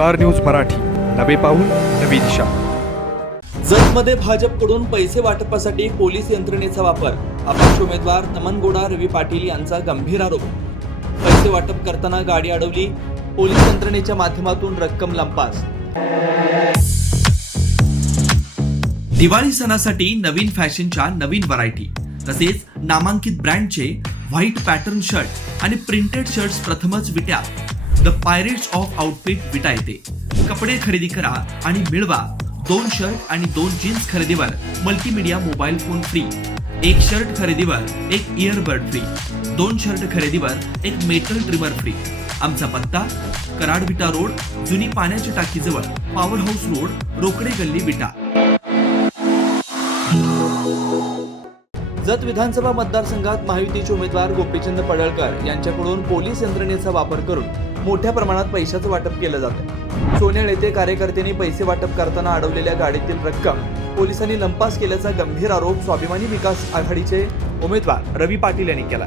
Star news Marathi. नवे पाऊल नवी दिशा. जतमध्ये भाजपकडून पैसे वाटपासाठी पोलीस यंत्रणेचा वापर. अपक्ष उमेदवार नमनगोडा रवी पाटील यांचा गंभीर आरोप. पैसे वाटप करताना गाडी अडवली पोलीस यंत्रणेच्या माध्यमातून रक्कम लंपास. दिवाळी सणासाठी नवीन फॅशनच्या नवीन व्हरायटी तसेच नामांकित ब्रँडचे व्हाईट पॅटर्न शर्ट आणि प्रिंटेड शर्ट्स प्रथमच विट्या the pirates of outfit Vita येते. कपडे खरेदी करा आणि मिळवा. दोन शर्ट आणि दोन जीन्स खरेदीवर मल्टीमीडिया मोबाईल फोन फ्री एक शर्ट खरेदीवर एक इयरबड फ्री दोन शर्ट खरेदीवर एक मेटल ट्रिमर फ्री आमचा पत्ता कराड विटा रोड जुनी पाण्याच्या टाकीजवळ पॉवर हाऊस रोड रोकडे गल्ली विटा. जत विधानसभा मतदारसंघात महायुतीचे उमेदवार गोपीचंद पडळकर यांच्याकडून पोलीस यंत्रणेचा वापर करून मोठ्या प्रमाणात पैशाचं वाटप केलं जातं सोनेळ येथे कार्यकर्त्यांनी पैसे वाटप करताना अडवलेल्या गाडीतील रक्कम पोलिसांनी लंपास केल्याचा गंभीर आरोप स्वाभिमानी विकास आघाडीचे उमेदवार रवी पाटील यांनी केला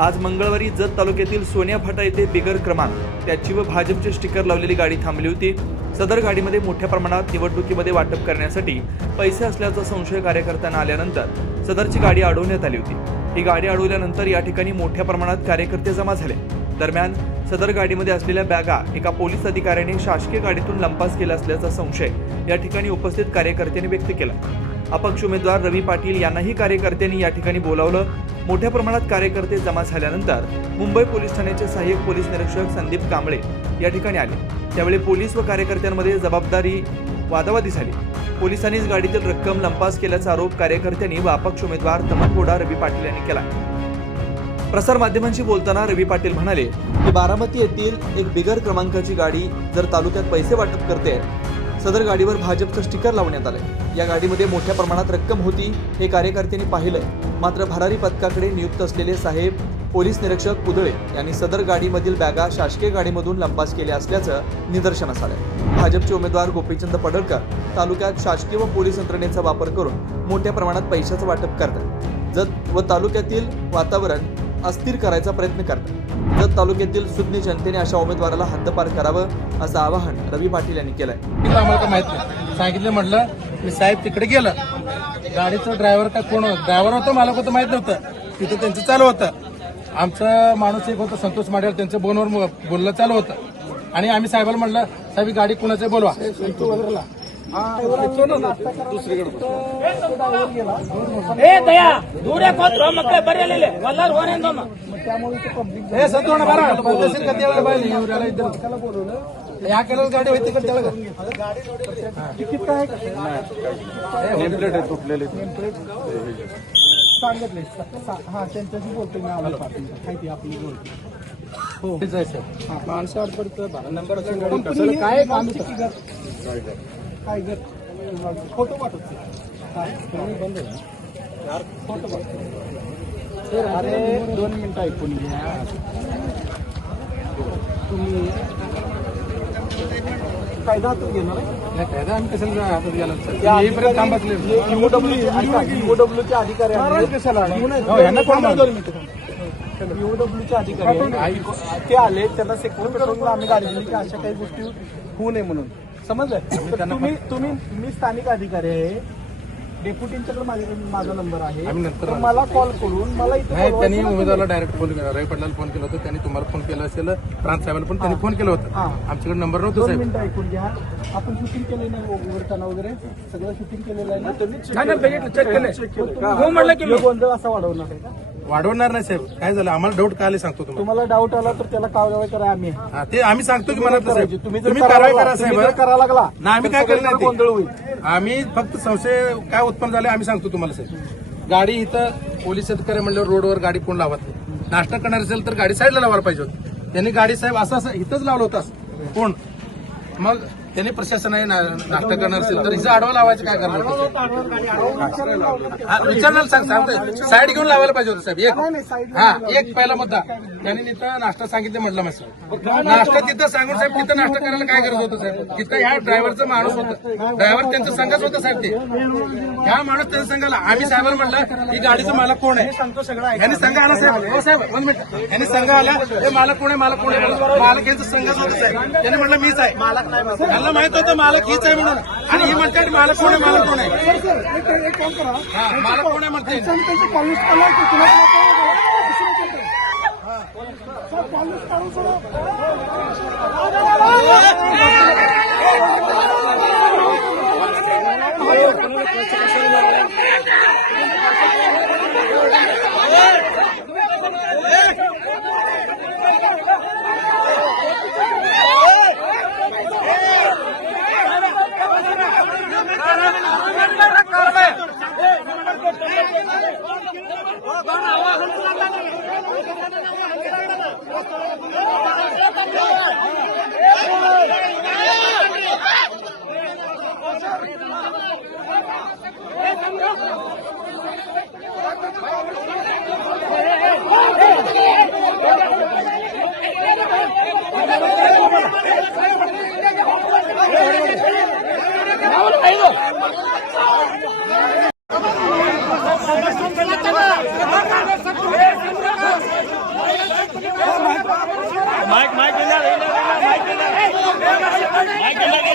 आज मंगळवारी जत तालुक्यातील सोन्या फाटा येथे बिगर क्रमांक त्याची व भाजपचे स्टिकर लावलेली गाडी थांबली होती. सदर गाडीमध्ये मोठ्या प्रमाणात निवडणुकीमध्ये वाटप करण्यासाठी पैसे असल्याचा संशय कार्यकर्त्यांना आल्यानंतर सदरची गाडी अडवण्यात आली होती. ही गाडी अडवल्यानंतर या ठिकाणी मोठ्या प्रमाणात कार्यकर्ते जमा झाले. दरम्यान सदर गाडीमध्ये असलेल्या बॅगा एका पोलीस अधिकाऱ्याने शासकीय गाडीतून लंपास केला असल्याचा संशय या ठिकाणी उपस्थित कार्यकर्त्यांनी व्यक्त केला. अपक्ष उमेदवार रवी पाटील यांनाही कार्यकर्त्यांनी या ठिकाणी बोलावलं. मोठ्या प्रमाणात कार्यकर्ते जमा झाल्यानंतर मुंबई पोलीस ठाण्याचे सहाय्यक पोलीस निरीक्षक संदीप कांबळे या ठिकाणी आले. त्यावेळी पोलीस व कार्यकर्त्यांमध्ये जबाबदारी वादावादी झाली. पोलिसांनीच गाडीतील रक्कम लंपास केल्याचा आरोप कार्यकर्त्यांनी व अपक्ष उमेदवार तमनगोडा रवी पाटील यांनी केला. प्रसार माध्यमांशी बोलताना रवी पाटील म्हणाले की बारामती येथील एक बिगर क्रमांकाची गाडी जर तालुक्यात पैसे वाटप करते सदर गाडीवर भाजपचं स्टिकर लावण्यात आलंय. या गाडीमध्ये मोठ्या प्रमाणात रक्कम होती हे कार्यकर्त्यांनी पाहिलंय. मात्र भरारी पथकाकडे नियुक्त असलेले साहेब पोलीस निरीक्षक कुदळे यांनी सदर गाडीमधील बॅगा शासकीय गाडीमधून लंपास केल्या असल्याचं निदर्शनास आलं भाजपचे उमेदवार गोपीचंद पडळकर तालुक्यात शासकीय व पोलीस यंत्रणेचा वापर करून मोठ्या प्रमाणात पैशाचं वाटप करतात. जत व तालुक्यातील वातावरण अस्थिर करायचा प्रयत्न करतात. जत तालुक्यातील सुज्ञ जनतेने अशा उमेदवाराला हद्दपार करावं असं आवाहन रवी पाटील यांनी केलंय. आम्हाला काय माहीत नाही. सांगितलं म्हटलं मी साहेब तिकडे गेलं. गाडीचं ड्रायव्हर काय कोण ड्रायव्हर होतं मला होतं माहीत नव्हतं. तिथं त्यांचं चालू होतं. आमचं माणूस एक होतं संतोष माडेवर त्यांचं फोनवर मो- बोलणं चालू होतं. आणि आम्ही साहेबाला म्हटलं साहेब ही गाडी कुणाचं बोलवा. ಏ ದಯ ದೂರ ಕೂತ್ರು ಮಕ್ಕಳು ಬರೆಯಲಿಲ್ಲ ಎಲ್ಲರೂ ಓನೇಂದಮ್ಮ हे संतोष बरा पद्धतशीर का त्याला पाहिजे एवढ्याला इथं. या केलं गाडी होती तिकडे त्याला सांगितले हा त्यांच्याशी बोलतो मी आम्हाला पाठवून माहिती आपली बोलतो हो माणसं अडपडतं नंबर असेल काय काम काय घर फोटो पाठवतो. काय? बंद फोटो पाठवतो अरे दोन मिनिटं ऐकून घ्या. तुम्ही कायदा हातात घेणार आहे? नाही, कायदा आम्ही कशाला हातात येईपर्यंत बसले ईओडब्ल्यूचे अधिकारी हो? ईओडब्ल्यूचे अधिकारी आहेत. ते आले त्यांना सेक्युर करून आम्ही गाडी दिली की अशा काही गोष्टी होऊ नये म्हणून. समजलं? तुम्ही तुम्ही मी स्थानिक अधिकारी आहे. डेप्युटींच्याकडे माझ्या माझा नंबर आहे. आम्ही नंतर तर मला कॉल करून मला इथे नाही त्यांनी बोलवायचं उमेदवाराला डायरेक्ट फोन केला. रवी पटलाला फोन केला होता. त्यांनी तुम्हाला फोन केला असेल. प्रांत साहेबांना पण त्यांनी फोन केलं होतं. हा. आमच्याकडे नंबर नव्हतं दोन साहेब. मिनिटं ऐकून घ्या. आपण शूटिंग केलेलं नाही उघडताना वगैरे? सगळं शूटिंग केलेलं आहे ना? तुम्ही नाही, नाही, बघितलं, check केलंय. हो म्हणलं की मी. गोंधळ असा वाढवणार आहे का? वाढवणार नाही साहेब. काय झालं? आम्हाला डाऊट आले सांगतो तुम्हाला. तुम्हाला डाऊट आला तर त्याला कारवाई करा आम्ही. हा, ते आम्ही सांगतो की मला करायची. तुम्ही जर तुम्ही कारवाई करा तुम्ही साहेब. जर करायला लागला नाही आम्ही तर काय करणार गोंधळ होईल. आम्ही फक्त संशय काय उत्पन्न झाले आम्ही सांगतो तुम्हाला साहेब. गाडी इथं पोलीस अधिकारी म्हणल्यावर रोडवर गाडी कोण लावत नाही. नाश्ता करणार असेल तर गाडी साईडला लावायला पाहिजे होती. त्यांनी गाडी साहेब असं असं इथंच लावलं होतं असं. कोण? मग त्यांनी प्रशासनाने ना- नाश्ता करणार असेल तर हिचं आडवा लावायचं काय करणार विचारणार सांग सांगतोय. साईड घेऊन लावायला पाहिजे होतं साहेब एक. हा एक पहिला मुद्दा. त्यांनी तिथं नाश्ता सांगितलं म्हटलं मॅसेज नाश्ता तिथं सांगून साहेब तिथं नाश्ता करायला काय गरज होतं साहेब? तिथं ह्या ड्रायव्हरचा माणूस होता. ड्रायव्हर त्यांचा संघच होता साहेब ते. ह्या माणूस त्यांचा संघाला. आम्ही साहेबांना म्हटलं ही गाडीचं मालक कोण आहे? यांनी संघ आला साहेब. हो साहेब दोन मिनिट. यांनी संघ आला. हे मालक कोण आहे मालक कोण आहे? मालक यांचा संघच होता साहेब. त्यांनी म्हटलं मीच आहे. मालक नाही त्यांना माहीत होतं मालक हीच आहे म्हणून आणि ही म्हणतात मालक कोण आहे मालक कोण आहे सर सर एक एक काम करा हा मालक कोण आहे म्हणते त्यांचे कॉलेज आला की तुला सर कॉलेज काढून మైక్ మైక్ విన్నారు మైక్ మైక్ మైక్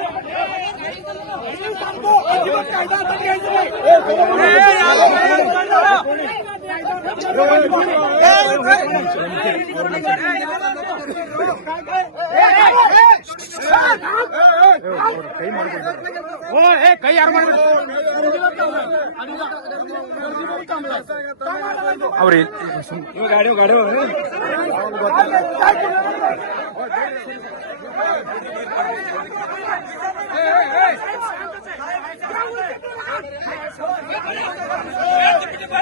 हेड पतंग हेड आवरेल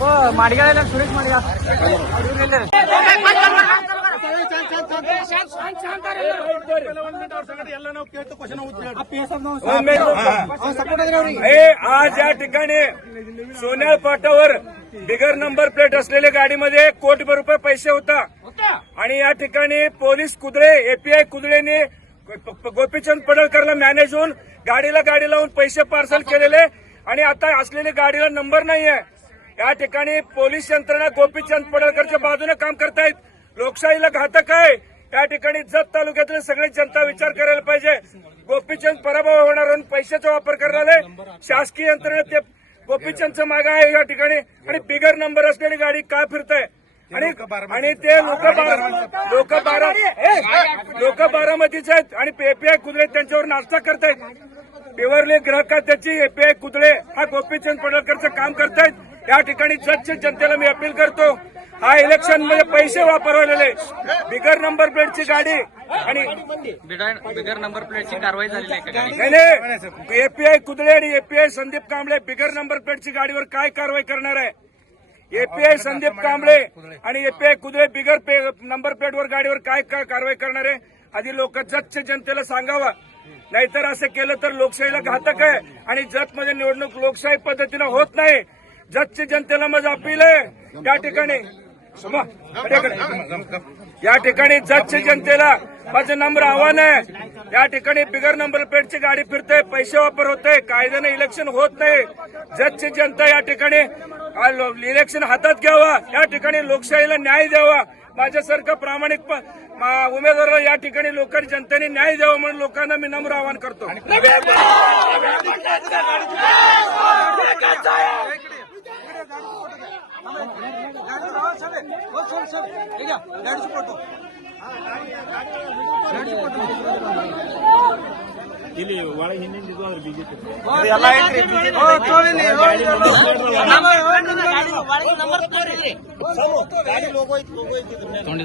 माडगाव सुरेश हे आज या ठिकाणी सोन्याळ पाटावर बिगर नंबर प्लेट असलेल्या गाडीमध्ये कोटीभर रुपये पैसे होता. आणि या ठिकाणी पोलीस कुदळे एपीआय कुदळेने गोपीचंद पडळकरला मॅनेज होऊन गाडीला गाडी लावून पैसे पार्सल केलेले. आणि आता असलेल्या गाडीला नंबर नाहीये. या ठिकाणी पोलीस यंत्रणा गोपीचंद पडळकरच्या बाजूने काम करतायत. लोकशाहीला घातक आहे. या ठिकाणी जत तालुक्यातील सगळी जनता विचार करायला पाहिजे. गोपीचंद पराभव होणार पैशाचा वापर करणारे शासकीय यंत्रणा ते गोपीचंदचं माग आहे या ठिकाणी. आणि बिगर नंबर असलेली गाडी का फिरताय? आणि आणि ते लोक लोक बारा लोक बारामतीचे आहेत. आणि एपीआय कुदळे त्यांच्यावर नाश्ता करतायत. पिवरले ग्राहक त्याची एपीआय कुदळे हा गोपीचंद पडळकरचं काम करतायत. या ठिकाणी जजच्या जनतेला मी अपील करतो हा इलेक्शनमध्ये पैसे वापरवलेले बिगर नंबर प्लेटची गाडी आणि बिगर नंबर प्लेटची कारवाई झालेली एपीआय कुदळे आणि एपीआय संदीप कांबळे बिगर नंबर प्लेटची गाडीवर काय कारवाई करणार आहे? एपीआय संदीप कांबळे आणि एपीआय कुदळे बिगर पे नंबर प्लेटवर गाडीवर काय काय कारवाई करणार आहे? आधी लोक जतच्या जनतेला सांगावं. नाहीतर असं केलं तर लोकशाहीला घातक आहे आणि जतमध्ये निवडणूक लोकशाही पद्धतीनं होत नाही. जतची जनतेला माझं अपील आहे. त्या ठिकाणी या ठिकाणी जतच्या जनतेला माझं नम्र आव्हान आहे. या ठिकाणी बिगर नंबर प्लेटची गाडी फिरते पैसे वापर होते कायद्याने इलेक्शन होत नाही. जतची जनता या ठिकाणी इलेक्शन हातात घ्यावा. या ठिकाणी लोकशाहीला न्याय द्यावा. माझ्यासारखं प्रामाणिक प- मा- उमेदवाराला या ठिकाणी लोकांनी जनतेने न्याय द्यावा म्हणून लोकांना मी नम्र आवाहन करतो. ಇಲ್ಲಿ ಒಳಗೆ ಹಿಂದಿನ ಅದ್ರ ಬಿಜೆಪಿ ಎಲ್ಲ ಐತ್ರಿ ಗಾಡಿ ಲೋಗೋ ಐತಿ ಲೋಗೋ ಐತಿ ಗಾಡಿ